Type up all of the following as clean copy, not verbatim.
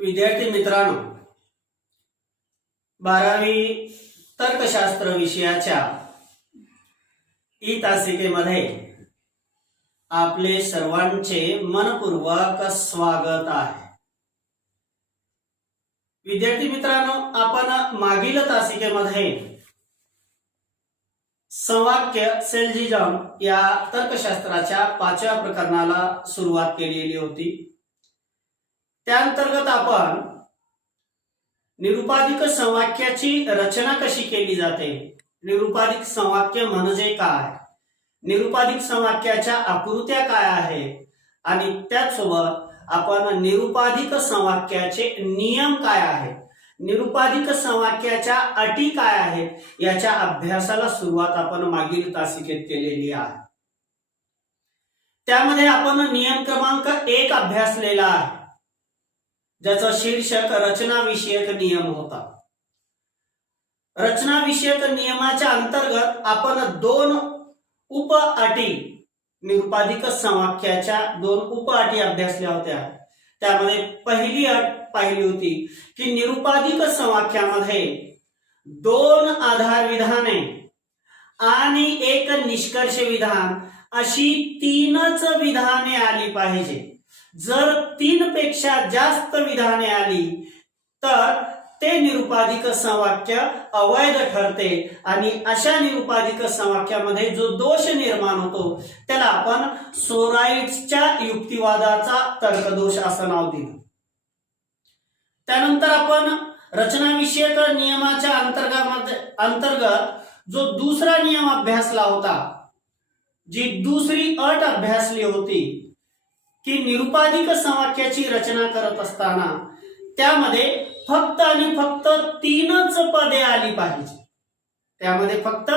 विद्यार्थी मित्रांनो, 12वी तर्कशास्त्र विषयाच्या ई तासिकेमध्ये आपले सर्वांचे मनपूर्वक स्वागत आहे। विद्यार्थी मित्रांनो, आपण मागील तासिकेमध्ये संवाक्य सिलोजिझम या तर्कशास्त्राच्या 5व्या प्रकरणाला सुरुवात केलेली होती। त्याअंतर्गत आपण निरुपाधिक संवाक्याची रचना कशी केली जाते, निरुपाधिक संवाक्य म्हणजे काय, निरुपाधिक संवाक्याच्या आकृत्या काय आहेत आणि त्याचसोबत आपण निरुपाधिक संवाक्याचे नियम काय आहेत, निरुपाधिक संवाक्याच्या अटी काय आहेत याच्या अभ्यासाला सुरुवात आपण मागील तासिकेत केलेली आहे। त्यामध्ये आपण नियम क्रमांक 1 अभ्यासलेला आहे, ज्याचा शीर्षक रचना विषयक नियम होता। रचना विषयक नियमाच्या अंतर्गत आपण 2 उप अटी निरुपाधिक संवाक्याच्या 2 उप अटी अभ्यासल्या होत्या। त्यामध्ये पहिली अट पाहिली होती की निरुपाधिक संवाक्यामध्ये 2 आधार विधाने आणि 1 निष्कर्ष विधान अशी 3च विधाने आली पाहिजे। जर 3 पेक्षा जास्त विधाने आली तर ते निरुपाधिक संवाक्य अवैध ठरते आणि अशा निरुपाधिक संवाक्यामध्ये जो दोष निर्माण होतो त्याला आपण सोराईट्सच्या युक्तिवादाचा तर्कदोष असं नाव दिलं। त्यानंतर आपण रचना विषयक नियमाच्या अंतर्गत जो दुसरा नियम अभ्यासला होता, जी दुसरी अट अभ्यासली होती की निरुपाधिक संवाक्याची रचना करत असताना त्यामध्ये फक्त आणि फक्त 3च पदे आली पाहिजे। त्यामध्ये फक्त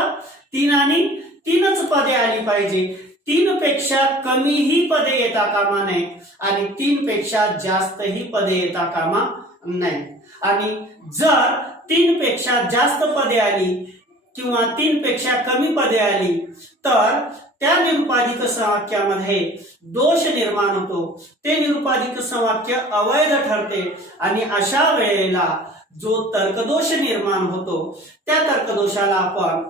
3 आणि 3च पदे आली पाहिजे। 3 पेक्षा कमीही पदे येता कामा नये आणि 3 पेक्षा जास्तही पदे येता कामा नये। आणि जर 3 पेक्षा जास्त पदे आली किंवा 3 पेक्षा कमी पदे आली तर त्या निरुपाधिक संवाक्यामध्ये दोष निर्माण होतो, ते निरुपाधिक संवाक्य अवैध ठरते आणि अशा वेळेला जो तर्कदोष निर्माण होतो त्या तर्कदोषाला आपण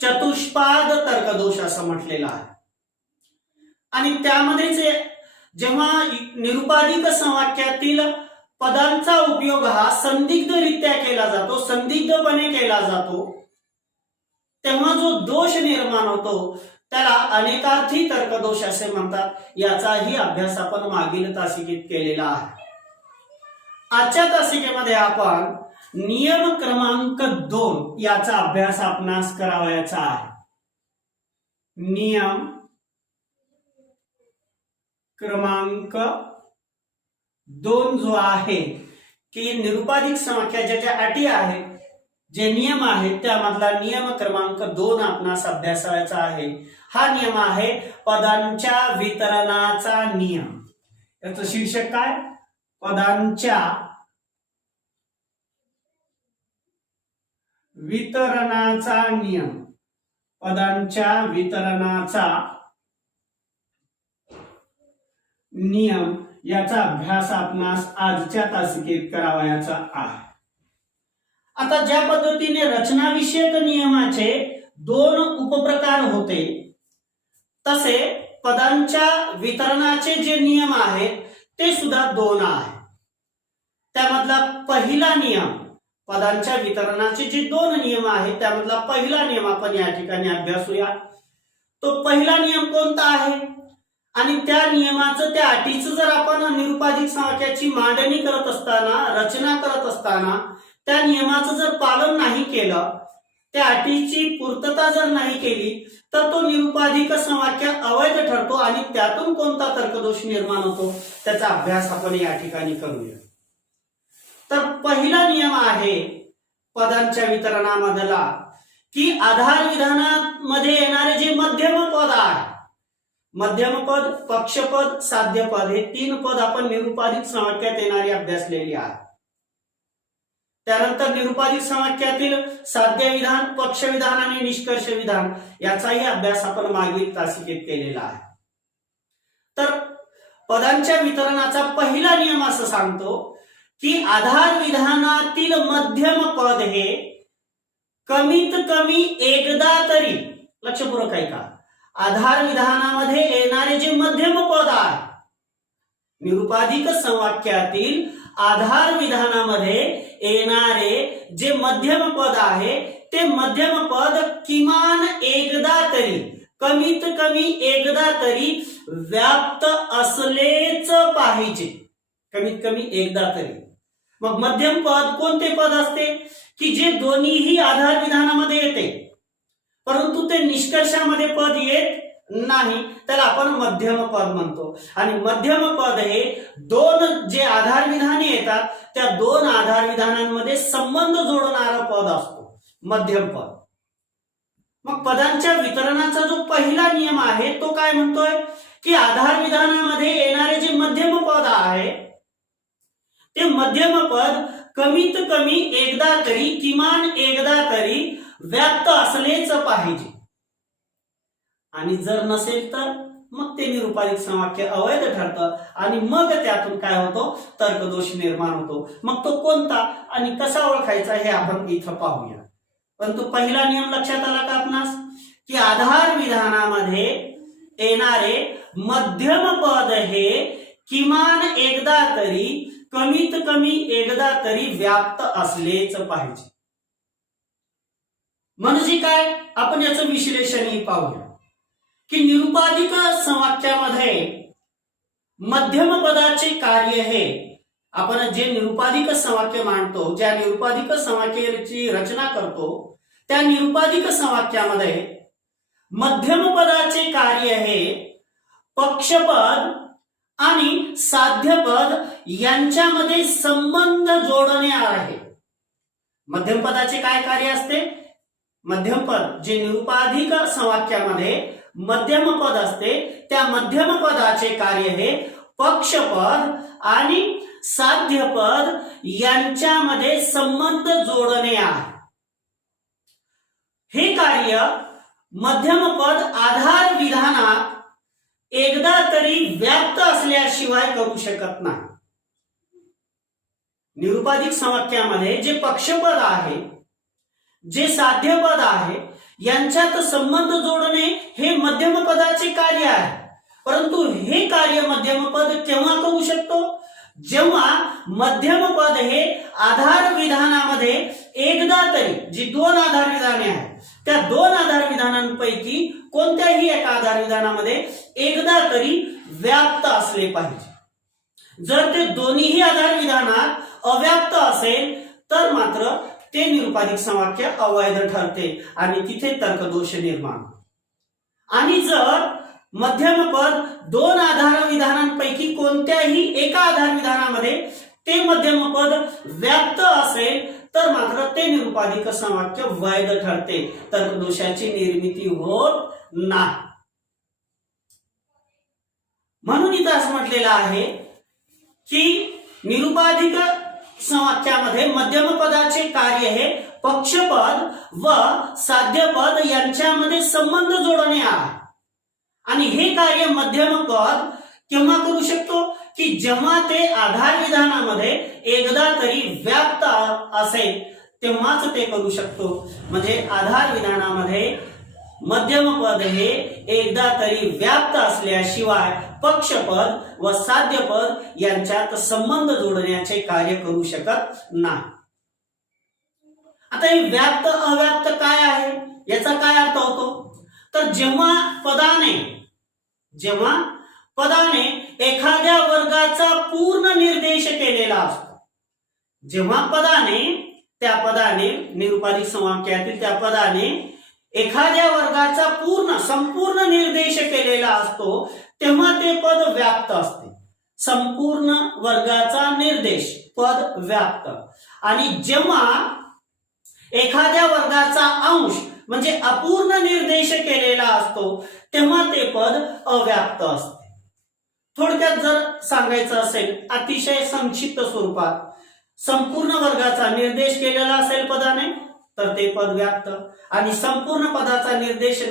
चतुष्पाद तर्कदोष असं म्हटलेलं आहे। आणि त्यामध्येच जेव्हा निरुपाधिक संवाक्यातील पदांचा उपयोग हा संदिग्धरित्या केला जातो, संदिग्धपणे केला जातो, तेव्हा जो दोष निर्माण होतो त्याला अनेकार्थी तर्कदोष असे म्हणतात। याचाही अभ्यास आपण मागील तासिकेत केलेला आहे। आजच्या तासिकेमध्ये आपण नियम क्रमांक 2 याचा अभ्यास आपणास करावयाचा आहे। नियम क्रमांक 2 जो आहे की निरुपाधिक संवाक्याच्या ज्या अटी आहेत, जे नियम आहेत, त्यामधला नियम क्रमांक 2 आपणास अभ्यासायचा आहे। हा नियम आहे पदांच्या वितरणाचा नियम। याचं शीर्षक काय? पदांच्या वितरणाचा नियम। पदांच्या वितरणाचा नियम याचा अभ्यास आपणास आजच्या तासिकेत करावयाचा आहे। आता ज्या पद्धतीने रचना विषयक नियमाचे 2 उपप्रकार होते, तसे पदांच्या वितरणाचे जे नियम आहेत ते सुद्धा 2 आहेत। त्यामधला पहिला नियम, पदांच्या वितरणाचे जे 2 नियम आहेत त्यामधला पहिला नियम आपण या ठिकाणी अभ्यासूया। तो पहिला नियम कोणता आहे आणि त्या नियमाचं, त्या अटीचं जर आपण निरुपाधिक संवाक्याची मांडणी करत असताना, रचना करत असताना त्या नियमाचं जर पालन नाही केलं, त्या अटीची पूर्तता जर नाही केली तर तो निरुपाधिक संवाक्य अवैध ठरतो आणि त्यातून कोणता तर्कदोष निर्माण होतो त्याचा अभ्यास आपण या ठिकाणी करूया। तर पहिला नियम आहे पदांच्या वितरणामधला की आधार विधानामध्ये येणारे जे मध्यम पद आहे, मध्यम पद, पक्षपद, साध्य पद, हे 3 पद आपण निरुपाधिक संवाक्यात येणारी अभ्यासलेली आहे। त्यानंतर निरुपाधिक संवाक्यातील साध्य विधान, पक्ष विधान आणि निष्कर्ष विधान याचाही अभ्यास आपण मागील तासिकेत केलेला आहे। तर पदांच्या वितरणाचा पहिला नियम असं सांगतो की आधार विधानातील मध्यम पद हे कमीत कमी एकदा तरी, लक्षपूर्वक ऐका, आधार विधानामध्ये येणारे जे मध्यम पद आहे, निरुपाधिक संवाक्यातील आधार विधानामध्ये येणारे जे मध्यम पद आहे ते मध्यम पद किमान एकदा तरी, कमीत कमी एकदा तरी व्याप्त असलेच पाहिजे, कमीत कमी एकदा तरी. मग मध्यम पद कोणते पद असते की जे दोन्हीही आधार विधानामध्ये येते परंतु ते निष्कर्षामध्ये पद येत नाही, त्याला आपण मध्यम पद म्हणतो. आणि मध्यम पद हे दोन जे आधार विधाने येतात त्या दोन आधार विधानांमध्ये संबंध जोडणारा पद असतो मध्यम पद. मग पदांच्या वितरणाचा जो पहिला नियम आहे तो काय म्हणतोय की आधार विधानामध्ये येणारे जे मध्यम पद आहे ते मध्यम पद कमीत कमी एकदा तरी, किमान एकदा तरी व्याप्त असलेच पाहिजे. आणि जर नसेल तर मग ते निरुपाधिक संवाक्य अवैध ठरतं आणि मग त्यातून काय होतो, तर्कदोष निर्माण होतो. मग तो कोणता आणि कसा ओळखायचा हे आपण इथं पाहूया. परंतु पहिला नियम लक्षात आला का आपणास की आधार विधानामध्ये येणारे मध्यम पद हे किमान एकदा तरी, कमीत कमी एकदा तरी व्याप्त असलेच पाहिजे. म्हणजे काय, आपण याचं विश्लेषणही पाहूया की निरुपाधिक संवाक्यामध्ये मध्यम पदाचे कार्य हे, आपण जे निरुपाधिक संवाक्य मांडतो, ज्या निरुपाधिक संवाक्याची रचना करतो त्या निरुपाधिक संवाक्यामध्ये मध्यम पदाचे कार्य हे पक्षपद आणि साध्यपद यांच्यामध्ये संबंध जोडणे आहे. मध्यम पदाचे काय कार्य असते, मध्यम पद जे निरुपाधिक संवाक्यामध्ये मध्यम पद असते त्या मध्यम पदाचे कार्य हे पक्षपद आणि साध्यपद यांच्यामध्ये संबंध जोडणे आहे. हे कार्य मध्यम पद आधार विधानात एकदा तरी व्याप्त असल्याशिवाय करू शकत नाही. निरुपाधिक संवाक्यामध्ये जे पक्षपद आहे, जे साध्यपद आहे यांच्यात संबंध जोडणे हे मध्यम पदाचे कार्य आहे. परंतु हे कार्य मध्यम पद केव्हा करू शकतो, जेव्हा मध्यम पद हे आधार विधानामध्ये एकदा तरी, जी दोन आधार विधाने आहेत त्या दोन आधार विधानांपैकी कोणत्याही एका आधार विधानामध्ये एकदा तरी व्याप्त असले पाहिजे. जर ते दोन्हीही आधार विधानात अव्याप्त असेल तर मात्र ते निरुपाधिक संवाक्य अवैध ठरते आणि तिथे तर्कदोष निर्माण. आणि जर मध्यम पद दोन आधार विधानांपैकी कोणत्याही एका आधार विधानामध्ये ते मध्यम पद व्याप्त असेल तर मात्र ते निरुपाधिक संवाक्य वैध ठरते, तर्कदोषाची निर्मिती होत नाही. म्हणून इथं असं म्हटलेलं आहे की निरुपाधिक संवाक्यामध्ये मध्यम पदाचे कार्य हे पक्षपद व साध्यपद यांच्यामध्ये संबंध जोडणे आहे. आणि हे कार्य मध्यम पद केव्हा करू शकतो की जेव्हा ते आधार विधानामध्ये एकदा तरी व्याप्त असेल तेव्हाच ते करू शकतो. म्हणजे आधार विधानामध्ये मध्यम पद हे एकदा तरी व्याप्त असल्याशिवाय पक्षपद व साध्यपद यांच्यात संबंध जोडण्याचे कार्य करू शकत नाही. आता हे व्याप्त अव्याप्त काय आहे याचा काय अर्थ होतो, तर जेव्हा पदाने एखाद्या वर्गाचा पूर्ण निर्देश केलेला असतो, जेव्हा त्या पदाने निरुपाधिक संवाक्यातील त्या पदाने एखाद्या वर्गाचा संपूर्ण निर्देश केलेला असतो तेव्हा ते पद व्याप्त असते. संपूर्ण वर्गाचा निर्देश पद व्याप्त. आणि जेव्हा एखाद्या वर्गाचा अंश म्हणजे अपूर्ण निर्देश केलेला असतो तेव्हा ते पद अव्याप्त असते. थोडक्यात जर सांगायचं असेल अतिशय संक्षिप्त स्वरूपात, संपूर्ण वर्गाचा निर्देश केलेला असेल पदाने तर ते पद व्याप्त, आणि संपूर्ण पदाचा निर्देश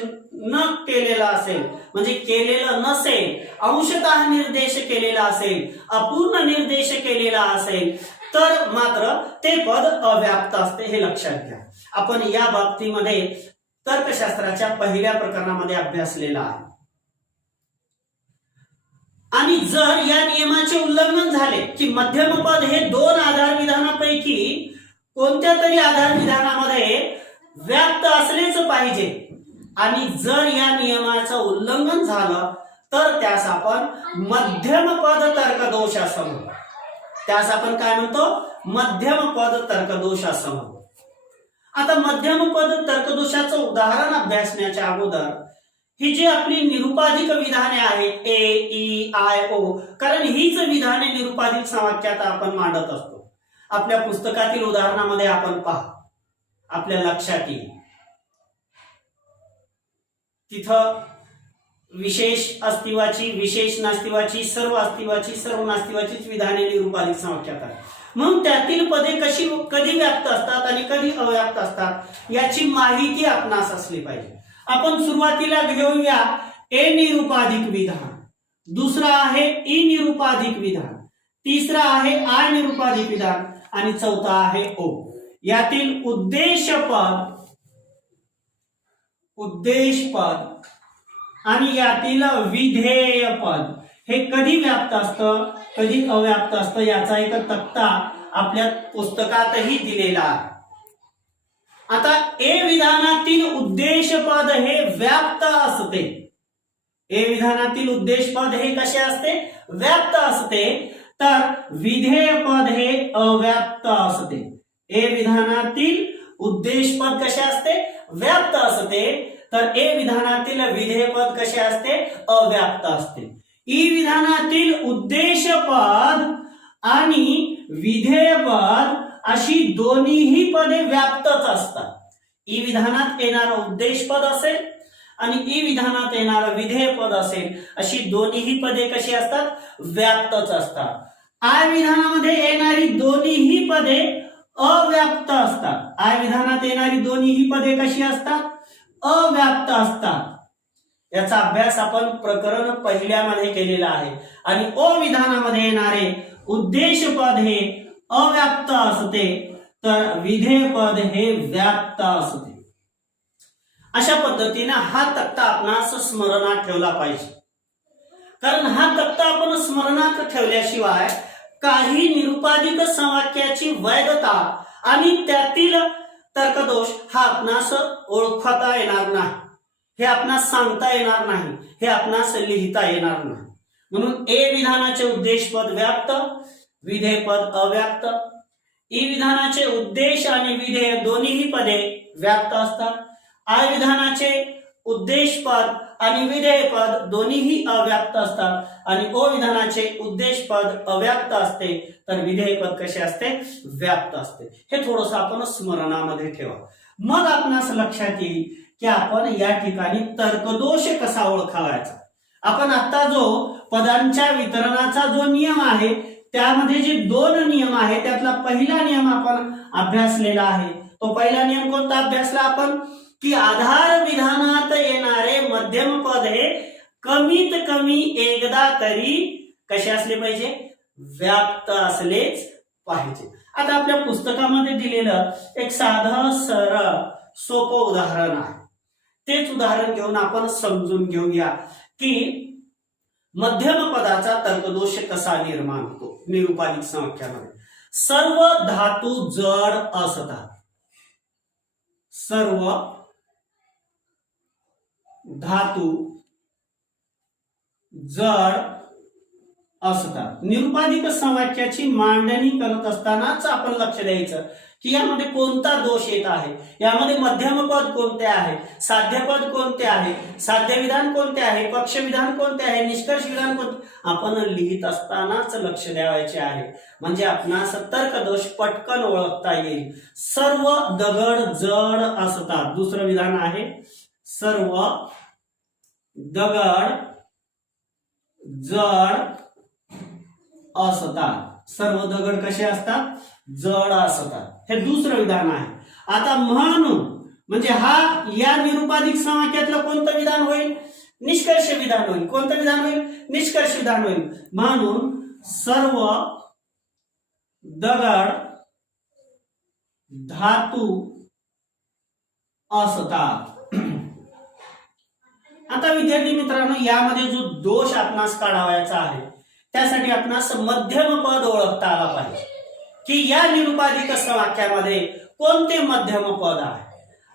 न केलेला असेल म्हणजे केलेलं नसेल, अंशतः निर्देश केलेला असेल, अपूर्ण निर्देश केलेला असेल तर मात्र ते पद अव्याप्त असते, हे लक्षात घ्या. आपण या बाबतीमध्ये तर्कशास्त्राच्या पहिल्या प्रकरणामध्ये अभ्यासलेला आहे. आणि जर या नियमाचे उल्लंघन झाले की मध्यम पद हे दोन आधार विधानापैकी कोणत्या तरी आधार विधानामध्ये व्याप्त असलेच पाहिजे आणि जर या नियमाचं उल्लंघन झालं तर त्यास आपण मध्यम पद तर्कदोष असं म्हणतो. त्यास आपण काय म्हणतो? मध्यम पद तर्कदोष असं म्हणतो. आता मध्यम पद तर्कदोषाचं उदाहरण अभ्यासण्याच्या अगोदर ही जी आपली निरुपाधिक विधाने आहेत ए, ई, आय, ओ, कारण हीच विधाने निरुपाधिक समाख्यात आपण मांडत असतो. आपल्या पुस्तकातील उदाहरणामध्ये आपण पहा, आपल्या लक्षात येईल. तिथं विशेष अस्तित्वाची, विशेष नास्तित्वाची, सर्व अस्तित्वाची, सर्व नास्तित्वाचीच विधाने निरुपाधिक समाख्यात आहेत. मग त्यातील पदे कधी व्याप्त असतात आणि कधी अव्याप्त असतात याची माहिती आपणास असली पाहिजे. आपण सुरुवातीला घेऊया ए निरुपाधिक विधान, दुसरा आहे ई निरुपाधिक विधान, तिसरा आहे आय निरुपाधिक विधान आणि चौथा आहे ओ. यातील उद्देशपद आणि यातील विधेय पद हे कधी व्याप्त असतं, कधी अव्याप्त असतं याचा एक तक्ता आपल्या पुस्तकातही दिलेला आहे. आता ए विधानातील उद्देशपद हे व्याप्त असते. ए विधानातील उद्देशपद हे कसे असते? व्याप्त असते. तर विधेय पद हे अव्याप्त असते. ए विधानातील उद्देशपद कसे असते? व्याप्त असते. तर ए विधानातील विधेय पद कसे असते? अव्याप्त असते. ई विधानातील उद्देशपद आणि विधेय पद अशी दोन्हीही पदे व्याप्तच असतात. ई विधानात येणारं उद्देशपद असेल आणि ई विधानात येणारं विधेय पद असेल अशी दोन्हीही पदे कशी असतात? व्याप्तच असतात. आय विधानामध्ये येणारी दोन्हीही पदे अव्याप्त असतात. आय विधानात येणारी दोन्हीही पदे कशी असतात? अव्याप्त असतात. याचा अभ्यास आपण प्रकरण पहिल्यामध्ये केलेला आहे. आणि ओ विधानामध्ये येणारे उद्देशपद हे अव्याप्त असते तर विधेय पद हे व्याप्त असते. अशा पद्धतीने हा तक्ता आपणास स्मरणात ठेवला पाहिजे. कारण हा तक्ता आपण स्मरणात ठेवल्याशिवाय काही निरुपाधिक समाख्याची वैधता आणि त्यातील तर्कदोष हा आपणास ओळखता येणार नाही, हे आपणास सांगता येणार नाही, हे आपणास लिहिता येणार नाही. म्हणून ए विधानाचे उद्देशपद व्याप्त, विधेयपद अव्याप्त. ई विधानाचे उद्देश आणि विधेय दोन्हीही पदे व्याप्त असतात. आय विधानाचे उद्देशपद आणि विधेयपद दोन्हीही अव्याप्त असतात. आणि ओ विधानाचे उद्देशपद अव्याप्त असते तर विधेयपद कसे असते? व्याप्त असते. हे थोडंसं आपण स्मरणामध्ये ठेवा. मग आपणास लक्षात येईल की आपण या ठिकाणी तर्कदोष कसा ओळखावायचा. आपण आता जो पदांच्या वितरणाचा जो नियम आहे त्यामध्ये जे दोन नियम आहेत त्यातला पहिला नियम आपण अभ्यासलेला आहे. तो पहिला नियम कोणता अभ्यासला आपण? की आधार विधानात येणारे मध्यम पद हे कमीत कमी एकदा तरी कसे असले पाहिजे? व्याप्त असलेच पाहिजे. आता आपल्या पुस्तकामध्ये दिलेलं एक साधं सरळ सोपं उदाहरण आहे. तेच उदाहरण घेऊन आपण समजून घेऊया की मध्यम पदाचा तर्कदोष कसा निर्माण होतो. निरुपाधिक समाख्यामध्ये सर्व धातू जड असतात. सर्व धातू जड असतात. निरुपाधिक समाख्याची मांडणी करत असतानाच आपण लक्ष द्यायचं की यामध्ये कोणता दोष येत आहे, यामध्ये मध्यम पद कोणते आहे, साध्य पद कोणते आहे, साध्य विधान कोणते आहे, पक्ष विधान कोणते आहे, निष्कर्ष विधान कोणते, आपण लिहित असतानाच लक्ष द्यावायचे आहे. म्हणजे आपणास तर्कदोष पटकन ओळखता येईल. सर्व दगड जड असतात. दुसरं विधान आहे सर्व दगड जड असतात. सर्व दगड कसे असतात? जड असतात. हे दुसरं विधान आहे. आता म्हणजे हा या निरुपाधिक समवाक्यातलं कोणतं विधान होईल? निष्कर्ष विधान होईल. कोणतं विधान होईल? निष्कर्ष विधान होईल. म्हणून सर्व दगड धातू असतात. आता विद्यार्थी मित्रांनो, यामध्ये जो दोष आपणास काढावायचा आहे त्यासाठी आपणास मध्यम पद ओळखता आला पाहिजे की या निरुपाधिक वाक्यामध्ये कोणते मध्यम पद आहे.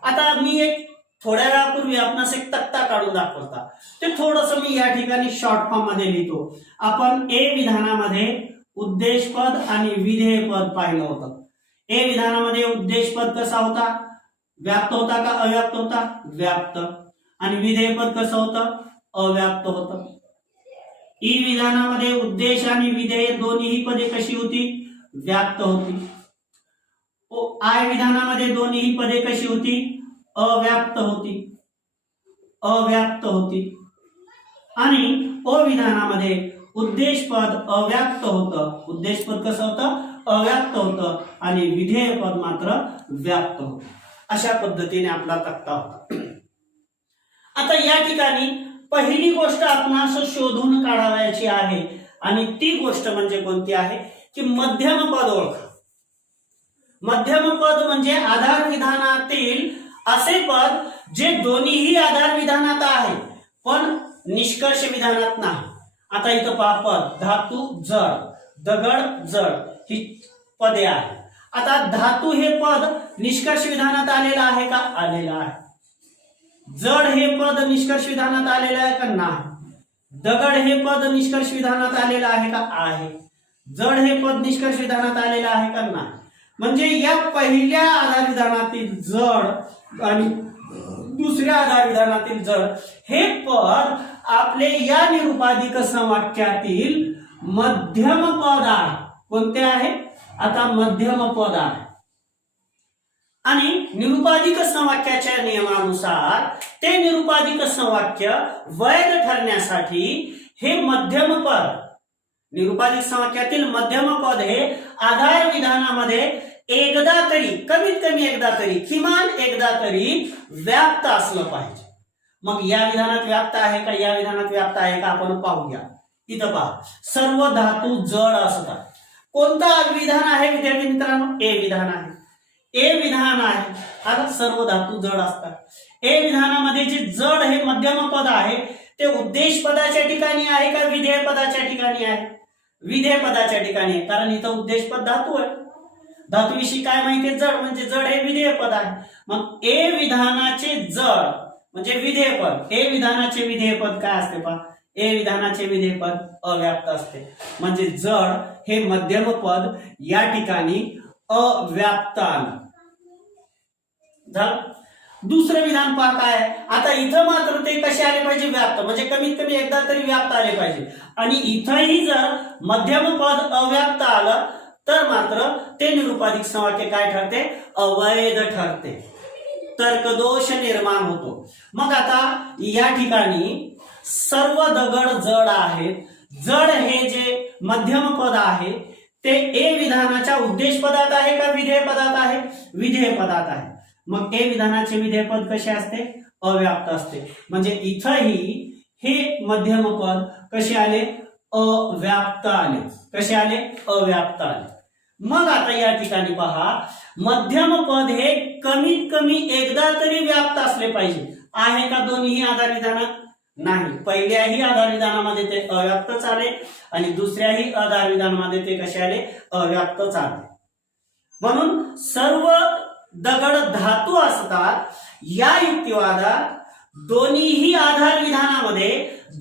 आता मी एक थोड्या वेळापूर्वी आपणास एक तक्ता काढून दाखवता, ते थोडंसं मी या ठिकाणी शॉर्ट फॉर्म मध्ये लिहितो. आपण ए विधानामध्ये उद्देशपद आणि विधेय पद पाहिलं होतं. ए विधानामध्ये उद्देशपद कसा होता? व्याप्त होता का अव्याप्त होता? व्याप्त. आणि विधेय पद कसं होतं? अव्याप्त होतं. ई विधानामध्ये उद्देश आणि विधेय दोन्ही पदे कशी होती? व्याप्त होती. आय विधानामध्ये दोन्ही पदे कशी होती? अव्याप्त होती. अव्याप्त होती. आणि ओ विधानामध्ये उद्देशपद अव्याप्त होतं. उद्देशपद कसं होतं? अव्याप्त होतं. आणि विधेय पद मात्र व्याप्त होतं. अशा पद्धतीने आपला तक्ता होता. आता या ठिकाणी पहिली गोष्ट आपणास शोधून काढावयाची आहे आणि ती गोष्ट म्हणजे कोणती आहे की मध्यम पद ओळखा. मध्यम पद म्हणजे आधार विधानातील असे पद जे दोन्हीही आधार विधानात आहे पण निष्कर्ष विधानात नाही. आता इथं पहा, पद धातू जड, दगड जड ही पदे आहे. आता धातू हे पद निष्कर्ष विधानात आलेलं आहे का? आलेलं आहे. जड हे पद निष्कर्ष विधानात आलेलं आहे का? नाही. दगड हे पद निष्कर्ष विधानात आलेलं आहे का? आहे. जड हे पद निष्कर्ष विधानात आलेलं आहे का? नाही. म्हणजे या पहिल्या आधार विधानातील जड आणि दुसऱ्या आधार विधानातील जड हे पद आपले या निरुपाधिक समवाक्यातील मध्यम पद आहे. कोणते आहे? आता मध्यम पद आहे. आणि निरुपाधिक समवाक्याच्या नियमानुसार ते निरुपाधिक समवाक्य वैध ठरण्यासाठी हे मध्यम पद, निरुपाधिक समवाक्यातील मध्यम पद हे आधार विधानामध्ये एकदा तरी, कमीत कमी एकदा तरी, किमान एकदा तरी व्याप्त असलं पाहिजे. मग या विधानात व्याप्त आहे का? या विधानात व्याप्त आहे का? आपण पाहूया. इथं पहा, सर्व धातू जड असतात. कोणतं विधान आहे विद्यार्थी मित्रांनो? ए विधान आहे. ए विधान आहे. आता सर्व धातू जड असतात. ए विधानामध्ये जे जड हे मध्यम पद आहे ते उद्देश पदाच्या ठिकाणी आहे का विधेय पदाच्या ठिकाणी आहे? विधेय पदाच्या ठिकाणी आहे, कारण इथं उद्देश पद धातू आहे. धातूविषयी काय माहिती? जड म्हणजे जड हे विधेय पद आहे. मग ए विधानाचे जड म्हणजे विधेय पद. ए विधानाचे विधेय पद काय असते पहा? ए विधानाचे विधेय पद अव्याप्त असते. म्हणजे जड हे मध्यम पद या ठिकाणी अव्याप्त आलं. दुसरं विधान पहा काय आहे? आता इथं मात्र ते कसे आले पाहिजे? व्याप्त, म्हणजे कमीत कमी एकदा तरी व्याप्त आले पाहिजे. आणि इथंही जर मध्यम पद अव्याप्त आलं तर मात्र ते निरुपाधिक समवाक्य काय ठरते? अवैध ठरते. तर्कदोष निर्माण होतो. मग आता या ठिकाणी सर्व दगड जड आहेत. जड हे जे मध्यम पद आहे ते ए विधानाच्या उद्देश पदात आहे का विधेय पदात आहे? विधेय पदात आहे. मग ए विधानाचे विधेय पद कसे असते? अव्याप्त असते. म्हणजे इथंही हे मध्यम पद कसे आले? अव्याप्त आले. कसे आले? अव्याप्त आले. मग आता या ठिकाणी पहा, मध्यम पद हे कमीत कमी एकदा तरी व्याप्त असले पाहिजे. आहे का दोन्ही आधार विधानात? नाही. पहिल्याही आधार विधानामध्ये ते अव्याप्तच आले आणि दुसऱ्याही आधार विधानामध्ये ते कसे आले? अव्याप्तच आले. म्हणून सर्व दगड धातू असतात या युक्तिवादात दोन्हीही आधार विधानामध्ये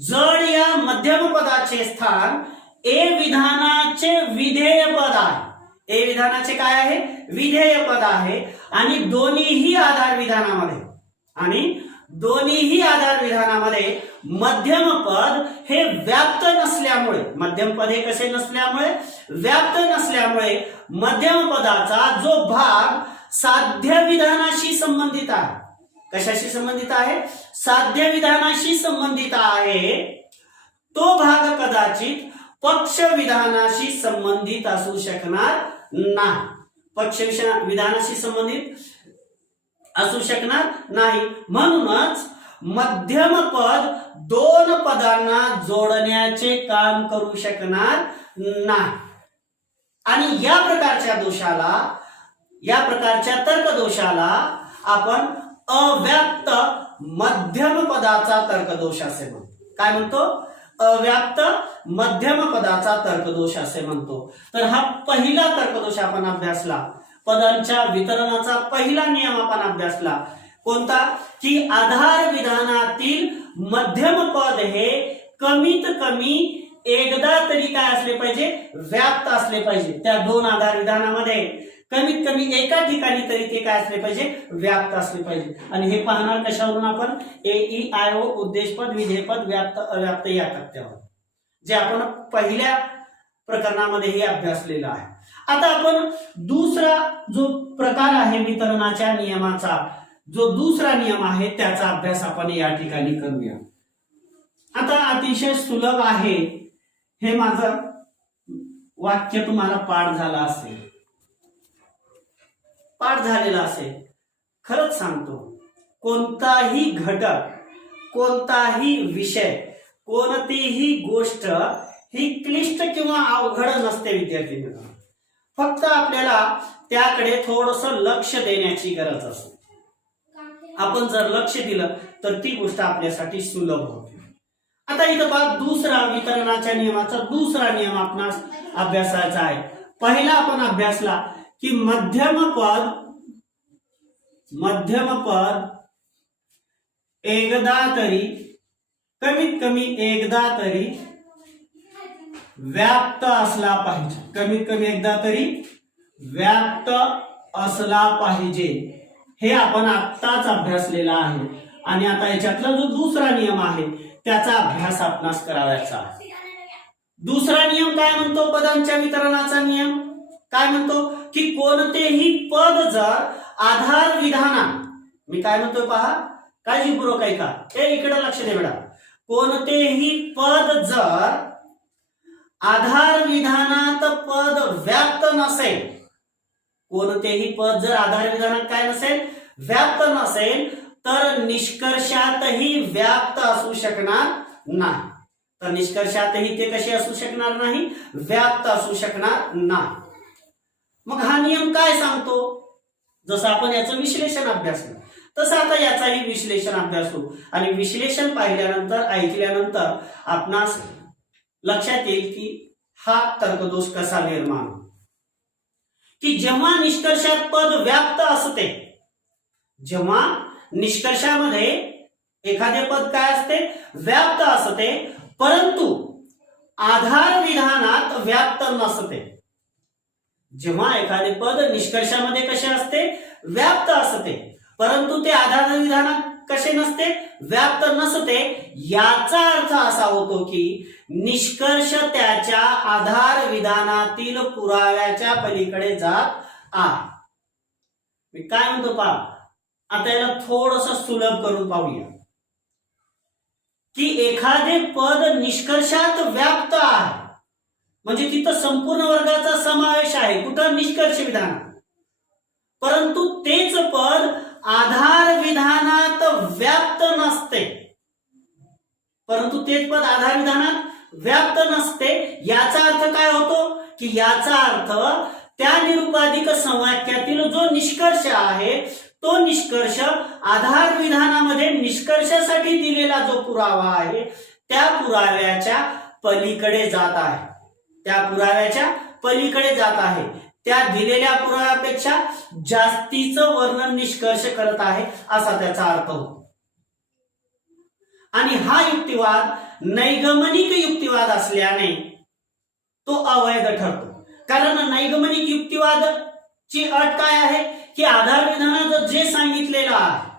जड या मध्यम पदाचे स्थान ए विधानाचे विधेय पद आहे. ए विधानाचे काय आहे? विधेय पद आहे. आणि दोन्हीही आधार विधानामध्ये मध्यम पद हे व्याप्त नसल्यामुळे, मध्यम पद हे कसे नसल्यामुळे? व्याप्त नसल्यामुळे मध्यम पदाचा जो भाग साध्य विधानाशी संबंधित आहे. कशाशी संबंधित आहे? साध्य विधानाशी संबंधित आहे. तो भाग कदाचित पक्ष विधानाशी संबंधित असू शकणार नाही. पक्ष विधानाशी संबंधित असू शकणार नाही. म्हणूनच मध्यम पद दोन पदांना जोडण्याचे काम करू शकणार नाही. आणि या प्रकारच्या तर्कदोषाला आपण अव्याप्त मध्यम पदाचा तर्कदोष असे म्हणतो. काय म्हणतो? अव्याप्त मध्यम पदाचा तर्कदोष असे म्हणतो. तर हा पहिला तर्कदोष आपण अभ्यासला. पदांच्या वितरणाचा पहिला नियम आपण अभ्यासला. कोणता? की आधार विधानातील मध्यम पद हे कमीत कमी एकदा तरी काय असले पाहिजे? व्याप्त असले पाहिजे. त्या दोन आधार विधानामध्ये कमीत कमी एका ठिकाणी तरी ते काय असले पाहिजे? व्याप्त असले पाहिजे. आणि हे पाहणार कशावरून आपण? AEIO उद्देशपद, विधेयपद, व्याप्त अव्याप्त या तक्त्यावर, जे आपण पहिल्या प्रकरणामध्ये हे अभ्यासलेलं आहे. आता आपण दुसरा जो प्रकार आहे वितरणाच्या नियमाचा, जो दुसरा नियम आहे त्याचा अभ्यास आपण या ठिकाणी करूया. आता अतिशय सुलभ आहे. हे माझं वाक्य तुम्हाला पाठ झाला असेल, पाठ झालेला असेल. खरंच सांगतो, कोणताही घटक, कोणताही विषय, कोणतीही गोष्ट ही क्लिष्ट किंवा अवघड नसते विद्यार्थी मित्रांनो. फक्त आपल्याला त्याकडे थोडंसं लक्ष देण्याची गरज असते. आपण जर लक्ष दिलं तर ती गोष्ट आपल्यासाठी सुलभ होते. आता इथं पहा, दुसरा वितरणाच्या नियमाचा दुसरा नियम आपणास अभ्यासायचा आहे. पहिला आपण अभ्यासला की मध्यम पद एकदा तरी, कमीत कमी एकदा तरी व्याप्त असला पाहिजे. कमीत कमी एकदा तरी व्याप्त असला पाहिजे. हे आपण आत्ताच अभ्यासलेला आहे. आणि आता याच्यातला जो दुसरा नियम आहे त्याचा अभ्यास आपणास करावायचा आहे. दुसरा नियम काय म्हणतो? पदांच्या वितरणाचा नियम काय म्हणतो? की कोणतेही पद जर आधार विधानात, मी काय म्हणतोय पहा, काळजीपूर्वक ऐका, इकडे लक्ष दे बेटा. कोणतेही पद जर आधार विधानात पद व्याप्त नसेल, कोणतेही पद जर आधार विधानात काय नसेल? व्याप्त नसेल, तर निष्कर्षातही व्याप्त असू शकणार नाही. तर निष्कर्षातही ते कसे असू शकणार नाही? व्याप्त असू शकणार नाही. मग हा नियम काय सांगतो? जसं आपण याचं विश्लेषण अभ्यासलं तसं आता याचाही विश्लेषण अभ्यासू. आणि विश्लेषण पाहिल्यानंतर, ऐकल्यानंतर आपणास लक्षात येईल की हा तर्कदोष कसा निर्माण, की जेव्हा निष्कर्षात पद व्याप्त असते, जेव्हा निष्कर्षामध्ये एखादे पद काय असते? व्याप्त असते, परंतु आधार विधानात व्याप्त नसते. जेव्हा एखादे पद निष्कर्षामध्ये कसे असते? व्याप्त असते, परंतु ते आधार विधानात कसे नसते? व्याप्त नसते. याचा अर्थ असा होतो की निष्कर्ष त्याच्या आधार विधानातील पुराव्याच्या पलीकडे जात आहे. मी काय म्हणतो पहा, आता याला थोडंसं सुलभ करून पाहूया. की एखादे पद निष्कर्षात व्याप्त आहे म्हणजे तिथं संपूर्ण वर्गाचा समावेश आहे. कुठं? निष्कर्ष विधानात. परंतु तेच पद आधार विधानात व्याप्त नसते, परंतु तेच पद आधार विधानात व्याप्त नसते. याचा अर्थ काय होतो? की याचा अर्थ त्या निरुपाधिक संवाक्यातील जो निष्कर्ष आहे तो निष्कर्ष आधार विधानामध्ये निष्कर्षासाठी दिलेला जो पुरावा आहे त्या पुराव्याच्या पलीकडे जात आहे. त्या पुराव्याच्या पलीकडे जात आहे. त्या दिलेल्या पुराव्यापेक्षा जास्तीचं वर्णन निष्कर्ष करत आहे असा त्याचा अर्थ होतो. आणि हा युक्तिवाद नैगमनिक युक्तिवाद असल्याने तो अवैध ठरतो. कारण नैगमनिक युक्तिवादची अट काय आहे? की आधार विधानात जे सांगितलेलं आहे,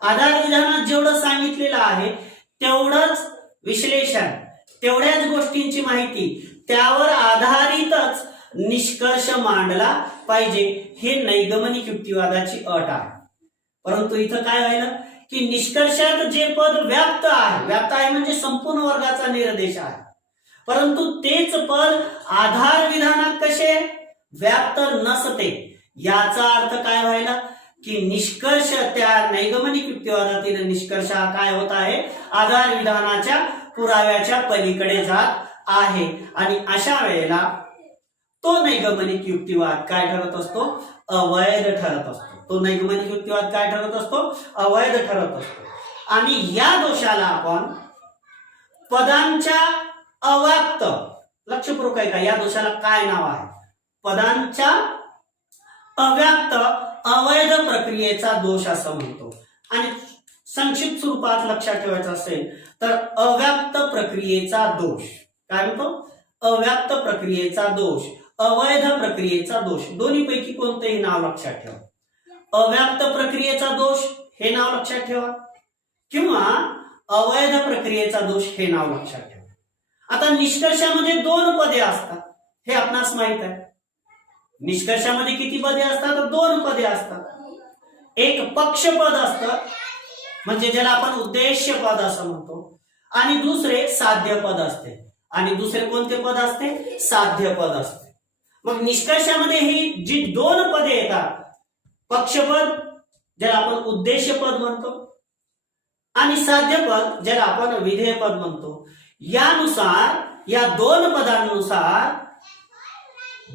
आधार विधानात जेवढं सांगितलेलं आहे तेवढंच विश्लेषण, तेवढ्याच गोष्टींची माहिती, त्यावर आधारितच निष्कर्ष मांडला पाहिजे. हे नैगमनिक युक्तिवादाची अट आहे. परंतु इथं काय व्हायला की निष्कर्षात जे पद व्याप्त आहे, व्याप्त आहे म्हणजे संपूर्ण वर्गाचा निर्देश आहे, परंतु तेच पद आधार विधानात कसे व्याप्त नसते. याचा अर्थ काय व्हायला की निष्कर्ष त्या नैगमनिक युक्तिवादातील निष्कर्ष हा काय होत आहे, आधार विधानाच्या पुराव्याच्या पलीकडे जात आहे. आणि अशा वेळेला तो नैगमनिक युक्तिवाद काय ठरत असतो, अवैध ठरत असतो. तो नैगमनिक युक्तिवाद काय ठरत असतो, अवैध ठरत असतो. आणि या दोषाला आपण पदांच्या अव्याप्त, लक्षपूर्वक आहे का, या दोषाला काय नाव आहे, पदांच्या अव्याप्त अवैध प्रक्रियेचा दोष असं म्हणतो. आणि संक्षिप्त स्वरूपात लक्षात ठेवायचं असेल तर अव्याप्त प्रक्रियेचा दोष काय म्हणतो, अव्याप्त प्रक्रियेचा दोष, अवैध प्रक्रियेचा दोष, दोन्हीपैकी कोणतेही नाव लक्षात ठेवा. अव्याप्त प्रक्रियेचा दोष हे नाव लक्षात ठेवा किंवा अवैध प्रक्रियेचा दोष हे नाव लक्षात ठेवा. आता निष्कर्षामध्ये 2 पदे असतात हे आपणास माहित आहे. निष्कर्षामध्ये किती पदे असतात, 2 पदे असतात. एक पक्षपद असतं म्हणजे ज्याला आपण उद्देश्य पद असं म्हणतो, आणि दुसरे साध्य पद असते. आणि दुसरे कोणते पद असते, साध्य पद असते. मग निष्कर्षामध्ये ही जी 2 पदे येतात, पक्षपद ज्याला आपण उद्देश्य पद म्हणतो आणि साध्य पद ज्याला आपण विधेय पद म्हणतो, यानुसार या 2 पदांनुसार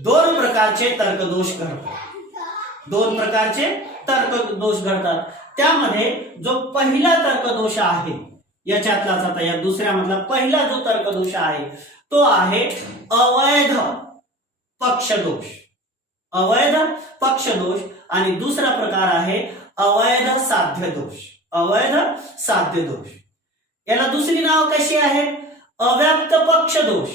2 प्रकारचे तर्कदोष घडतात. 2 प्रकारचे तर्कदोष घडतात. त्यामध्ये जो पहिला तर्कदोष आहे याच्यातलाच, आता या दुसऱ्यामधला पहिला जो तर्कदोष आहे तो आहे अवैध पक्षदोष. अवैध पक्षदोष. आणि दुसरा प्रकार आहे अवैध साध्य दोष. अवैध साध्य दोष. याला दुसरी नाव कशी आहे, अव्याप्त पक्षदोष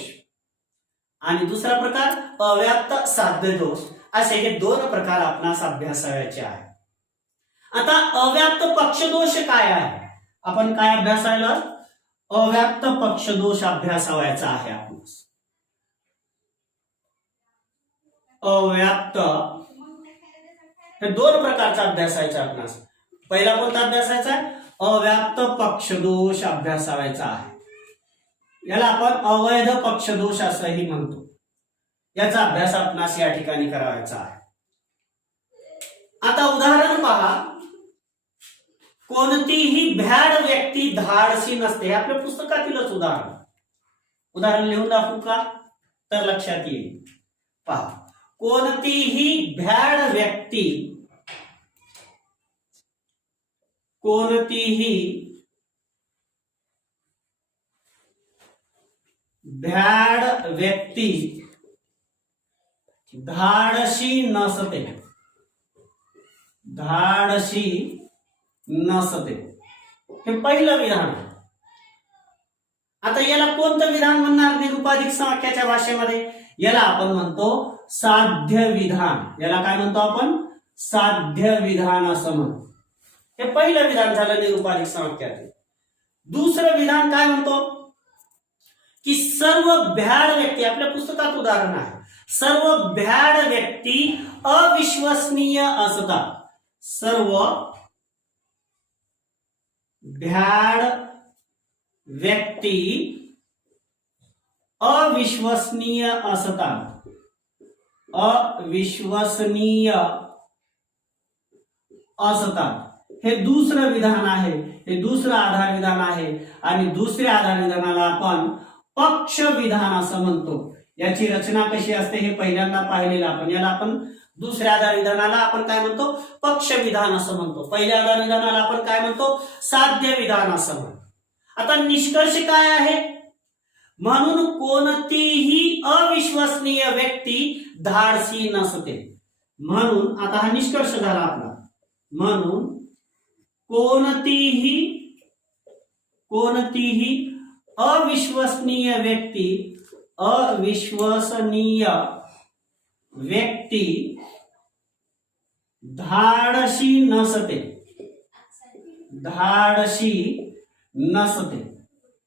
आणि दुसरा प्रकार अव्याप्त साध्य दोष. असे हे 2 प्रकार आपणास अभ्यासायचे आहे. आता अव्याप्त पक्षदोष काय आहे, आपण काय अभ्यासायला, अव्याप्त पक्षदोष अभ्यासावायचा आहे आपणास. अव्याप्त हे 2 प्रकारचा अभ्यासायचा आपणास. पहिला कोणता अभ्यासायचा आहे, अव्याप्त पक्षदोष अभ्यासावायचा आहे. याला आपण अवैध पक्षदोष असंही म्हणतो. याचा अभ्यास आपणास या ठिकाणी करावायचा आहे. आता उदाहरण पहा, कोणतीही भ्याड व्यक्ती धाडसी नसते. हे आपल्या पुस्तकातीलच उदाहरण लिहून दाखवू का, तर लक्षात येईल. पहा, कोणतीही भ्याड व्यक्ती, कोणतीही भ्याड व्यक्ती धाडशी नसते. धाडशी नसते हे पहिलं विधान. आता याला कोणतं विधान म्हणणार निरुपाधिक समाख्याच्या भाषेमध्ये, याला आपण म्हणतो साध्य विधान. याला काय म्हणतो आपण, साध्य विधान असं म्हणतो. हे पहिलं विधान झालं निरुपाधिक समाख्याचे. दुसरं विधान काय म्हणतो की सर्व भ्याड व्यक्ती, आपल्या पुस्तकात उदाहरण आहे, सर्व भ्याड व्यक्ती अविश्वसनीय असतात. सर्व भ्याड व्यक्ती अविश्वसनीय असतात. अविश्वसनीय असतात हे दुसरं विधान आहे. हे दुसरं आधार विधान आहे. आणि दुसऱ्या आधार विधानाला आपण पक्ष विधान असं म्हणतो. याची रचना कशी असते हे पहिल्यांदा पाहिलेलं आपण. याला आपण दुसऱ्या आधार विधानाला आपण काय म्हणतो, पक्ष विधान असं म्हणतो. पहिल्या आधार विधानाला आपण काय म्हणतो, साध्य विधान असं म्हणतो. आता निष्कर्ष काय आहे, म्हणून कोणतीही अविश्वसनीय व्यक्ती धाडसी नसते. म्हणून आता हा निष्कर्ष झाला आपला. म्हणून कोणतीही अविश्वसनीय व्यक्ती धाडशी नसते.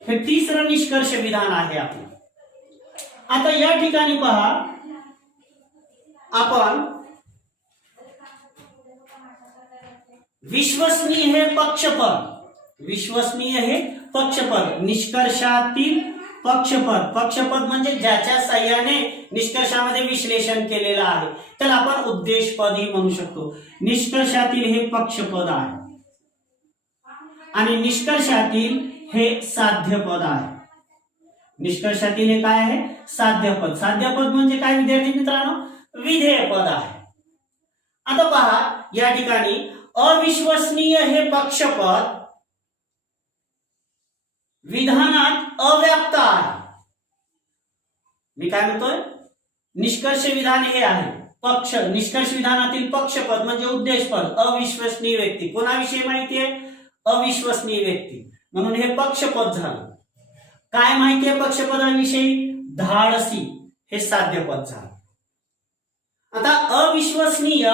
हे तिसरं निष्कर्ष विधान आहे आपलं. आता या ठिकाणी पहा, आपण विश्वसनीय हे पक्षपद, विश्वसनीय हे पक्षपद, निष्कर्षातील पक्षपद. पक्षपद म्हणजे ज्याच्या साह्याने निष्कर्षामध्ये विश्लेषण केलेलं आहे त्याला आपण उद्देशपदही म्हणू शकतो. निष्कर्षातील हे पक्षपद आहे आणि निष्कर्षातील हे साध्यपद आहे. निष्कर्षातील हे काय आहे? साध्यपद. साध्यपद म्हणजे काय विद्यार्थी मित्रांनो? विधेयपद आहे. आता पहा या ठिकाणी अविश्वसनीय हे पक्षपद विधानात अव्याप्त आहे. मी काय म्हणतोय? निष्कर्ष विधान हे आहे पक्ष. निष्कर्ष विधानातील पक्षपद म्हणजे उद्देशपद अविश्वसनीय व्यक्ती. कोणाविषयी माहिती आहे? अविश्वसनीय व्यक्ती. म्हणून हे पक्षपद झालं. काय माहिती आहे पक्षपदाविषयी? धाडसी हे साध्यपद झालं. आता अविश्वसनीय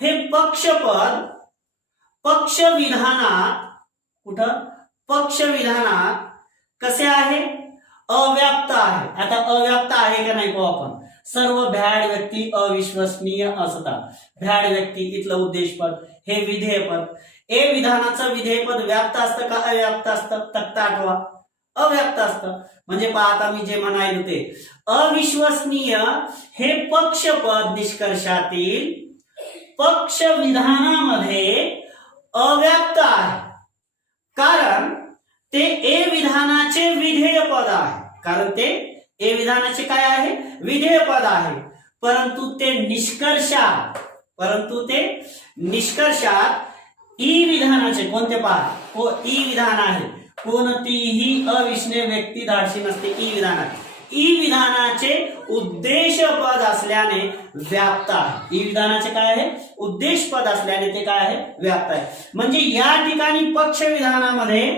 हे पक्षपद पक्ष विधानात कुठं? पक्ष विधानात कसे आहे? अव्याप्त आहे. आता अव्याप्त आहे का नाही पाहू आपण. सर्व भ्याड व्यक्ती अविश्वसनीय असतात. भ्याड व्यक्ती इथलं उद्देशपद हे विधेयपद. ए विधानाचं विधेयपद व्याप्त असतं का अव्याप्त असतं? तक्ता आठवा. अव्याप्त असतं. म्हणजे पहा आता मी जे म्हणायलो ते अविश्वसनीय हे पक्षपद निष्कर्षातील पक्ष विधानामध्ये अव्याप्त आहे कारण ते ए विधानाचे विधेयपद आहे. कारण ते ए विधानाचे काय आहे? विधेयपद आहे. परंतु ते निष्कर्षात ई विधानाचे कोणते? पहा ई विधान आहे. कोणतीही अविश्वसनीय व्यक्ती धाडसी नसते. ई विधान आहे. ई विधानाचे उद्देशपद असल्याने व्याप्त आहे. ई विधानाचे काय आहे? उद्देशपद असल्याने ते काय आहे? व्याप्त आहे. म्हणजे या ठिकाणी पक्ष विधानामध्ये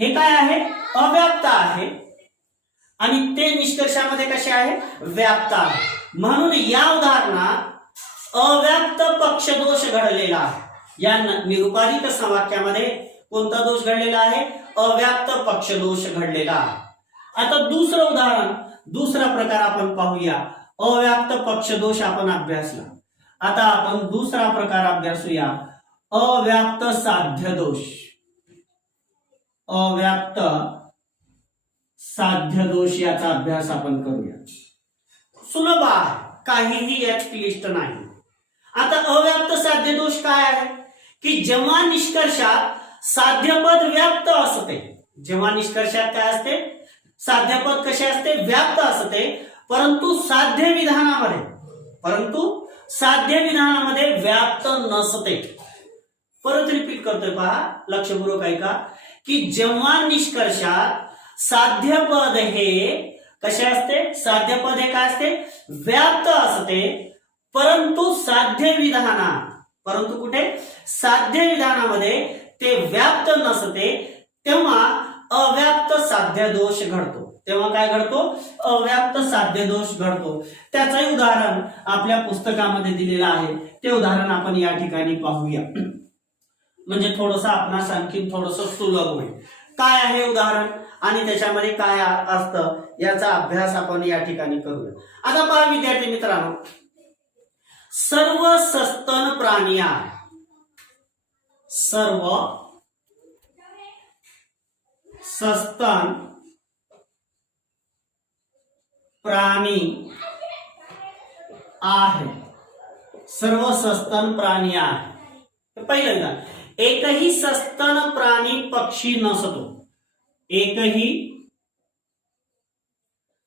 हे काय आहे? अव्याप्त आहे आणि ते निष्कर्षामध्ये कसे आहे? व्याप्त आहे. म्हणून या उदाहरणात अव्याप्त पक्षदोष घडलेला आहे. या निरुपाधिक वाक्यामध्ये कोणता दोष घडलेला आहे? अव्याप्त पक्षदोष घडलेला आहे. आता दुसरं उदाहरण, दुसरा प्रकार आपण पाहूया. अव्याप्त पक्षदोष आपण अभ्यासला. आता आपण दुसरा प्रकार अभ्यासूया. अव्याप्त साध्य दोष. अव्याप्त साध्य दोष याचा अभ्यास आपण करूया. सुलभ आहे, काहीही यात क्लिष्ट नाही. आता अव्याप्त साध्य दोष काय आहे? की जेव्हा निष्कर्षात साध्यपद व्याप्त असते. जेव्हा निष्कर्षात काय असते? साध्यपद कसे असते? व्याप्त असते. परंतु साध्य विधानामध्ये व्याप्त नसते. परत रिपीट करतोय पहा, लक्षपूर्वक ऐका की जेव्हा निष्कर्षात साध्यपद हे कसे असते? साध्यपद हे काय असते? व्याप्त असते. परंतु कुठे? साध्य विधानामध्ये ते व्याप्त नसते. तेव्हा अव्याप्त साध्य दोष घडतो. तेव्हा काय घडतो? अव्याप्त साध्य दोष घडतो. त्याचंही उदाहरण आपल्या पुस्तकामध्ये दिलेलं आहे. ते उदाहरण आपण या ठिकाणी पाहूया. म्हणजे थोडंसं आपणास आणखी थोडंसं सुलभ होईल. काय आहे उदाहरण आणि त्याच्यामध्ये काय असतं याचा अभ्यास आपण या ठिकाणी करूया. आता पहा विद्यार्थी मित्रांनो, सर्व सस्तन प्राणी आहे. सर्व सस्तन प्राणी आहे. सर्व सस्तन प्राणी आहे. पहिल्यांदा एकही सस्तन प्राणी पक्षी नसतो. एकही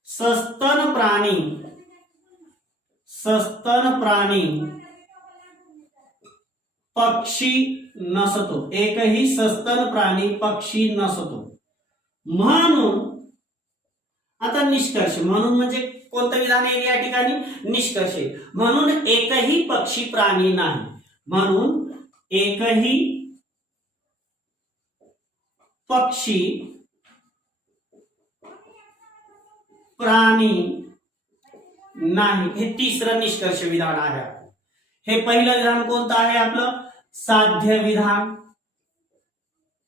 सस्तन प्राणी पक्षी नसतो. एकही सस्तन प्राणी पक्षी नसतो. म्हणून आता निष्कर्ष, म्हणून म्हणजे कोणतं विधान आहे या ठिकाणी? निष्कर्ष. म्हणून एकही पक्षी प्राणी नाही. म्हणून एकही पक्षी प्राणी नाही. हे तिसरं निष्कर्ष विधान आहे. हे पहिलं विधान कोणतं आहे आपलं? साध्य विधान.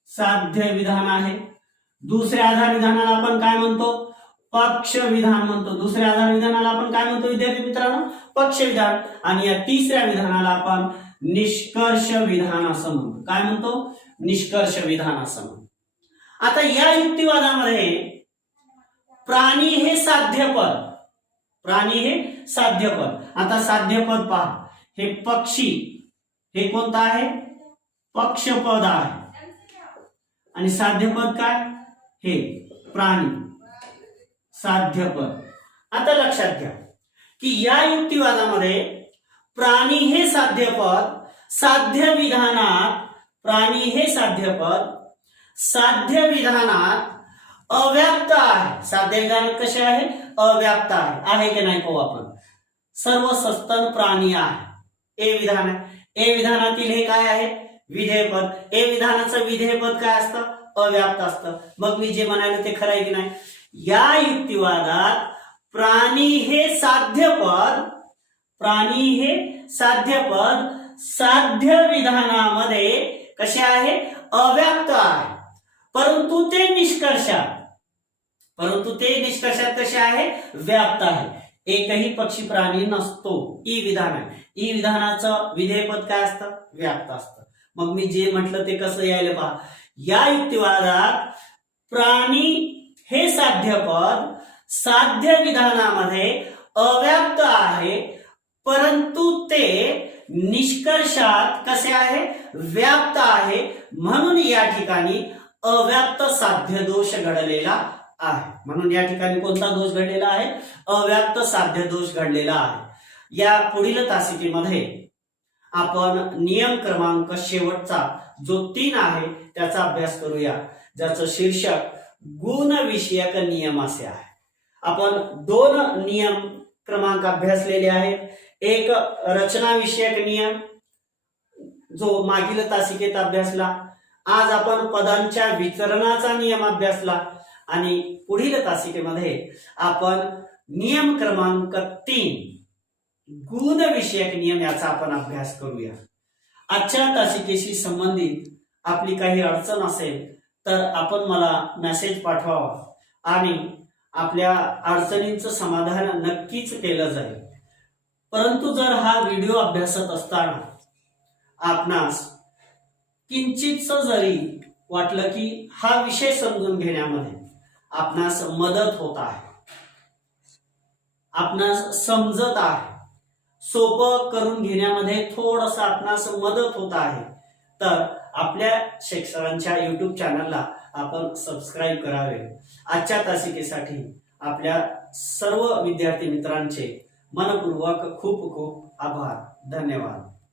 साध्य विधान आहे. दुसऱ्या आधार विधानाला आपण काय म्हणतो? पक्ष विधान म्हणतो. दुसऱ्या आधार विधानाला आपण काय म्हणतो विद्यार्थी मित्रांनो? पक्ष विधान. आणि या तिसऱ्या विधानाला आपण निष्कर्ष विधान असं म्हणतो. काय म्हणतो? निष्कर्ष विधान असं म्हणतो. आता या युक्तिवादामध्ये प्राणी हे साध्यपद प्राणी हे साध्यपद. आता साध्यपद पहा, हे पक्षी, हे कोणतं आहे? पक्षपद आहे. आणि साध्यपद काय? हे प्राणी, साध्यपद. आता लक्षात घ्या की या युक्तिवादामध्ये प्राणी हे साध्यपद, साध्य विधानात प्राणी हे साध्यपद, साध्य विधानात अव्याप्त आहे. साध्य विधानात कसे आहे? अव्याप्त आहे की नाही पाहू आपण. सर्व सस्तन प्राणी आहे. ए विधान आहे. ए विधानातील हे काय आहे? विधेयपद. ए विधानाचं विधेयपद काय असतं? अव्याप्त असतं. मग मी जे म्हणाले ते खरं आहे की नाही? या युक्तिवादात प्राणी हे साध्यपद, प्राणी हे साध्यपद साध्य विधानामध्ये कसे आहे? अव्याप्त आहे. परंतु ते निष्कर्षात कसे आहे? व्याप्त आहे. एकही पक्षी प्राणी नसतो. ई विधान आहे. ई विधानाचं विधेयपद काय असतं? व्याप्त असतं. मग मी जे म्हटलं ते कसं यायला पहा. या युक्तिवादात प्राणी हे साध्यपद साध्य विधानामध्ये अव्याप्त आहे, परंतु ते निष्कर्षात कसे आहे? व्याप्त आहे. म्हणून या ठिकाणी अव्याप्त साध्य दोष घडलेला आहे. म्हणून या ठिकाणी कोणता दोष घडलेला आहे? अव्याप्त साध्य दोष घडलेला आहे. या पुढील तासिकेमध्ये आपण नियम क्रमांक शेवटचा जो 3 आहे त्याचा अभ्यास करूया, ज्याचं शीर्षक गुण विषयक नियम असे आहे. आपण 2 नियम क्रमांक अभ्यासलेले आहेत. एक रचना विषयक नियम जो मागील तासिकेत अभ्यासला. आज आपण पदांच्या वितरणाचा नियम अभ्यासला आणि पुढील तासिकेमध्ये आपण नियम क्रमांक 3 गुण विषयक नियम याचा आपण अभ्यास करूया. आजच्या तासिकेशी संबंधित आपली काही अडचण असेल तर आपण मला मेसेज पाठवावा आणि आपल्या अडचणींचं समाधान नक्कीच केलं जाईल. परंतु जर हा व्हिडिओ अभ्यासत असताना आपणास किंचितच जरी वाटलं की हा विषय समजून घेण्यामध्ये आपणास मदत होत आहे, आपणास समजत आहे, सोपं करून घेण्यामध्ये थोडस आपणास मदत होत आहे, तर आपल्या शिक्षकांच्या युट्यूब चॅनलला आपण सबस्क्राईब करावे. आजच्या तासिकेसाठी आपल्या सर्व विद्यार्थी मित्रांचे मनपूर्वक खूप खूप आभार. धन्यवाद.